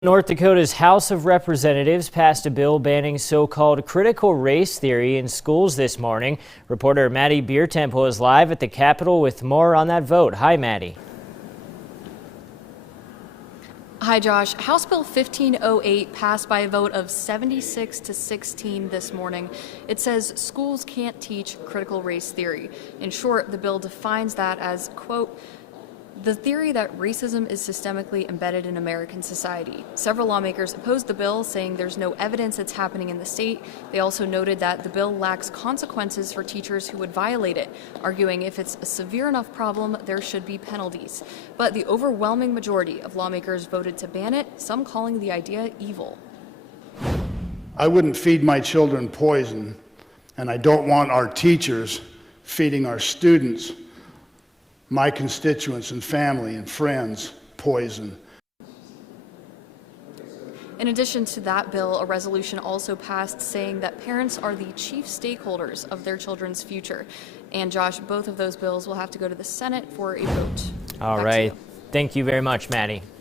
North Dakota's House of Representatives passed a bill banning so-called critical race theory in schools this morning. Reporter Maddie Biertempo is live at the Capitol with more on that vote. Hi, Maddie. Hi, Josh. House Bill 1508 passed by a vote of 76 to 16 this morning. It says schools can't teach critical race theory. In short, the bill defines that as, quote, the theory that racism is systemically embedded in American society. Several lawmakers opposed the bill, saying there's no evidence it's happening in the state. They also noted that the bill lacks consequences for teachers who would violate it, arguing if it's a severe enough problem, there should be penalties. But the overwhelming majority of lawmakers voted to ban it, some calling the idea evil. I wouldn't feed my children poison, and I don't want our teachers feeding our students, my constituents and family and friends, poison. In addition to that bill, a resolution also passed saying that parents are the chief stakeholders of their children's future. And Josh, both of those bills will have to go to the Senate for a vote. All right. Thank you very much, Maddie.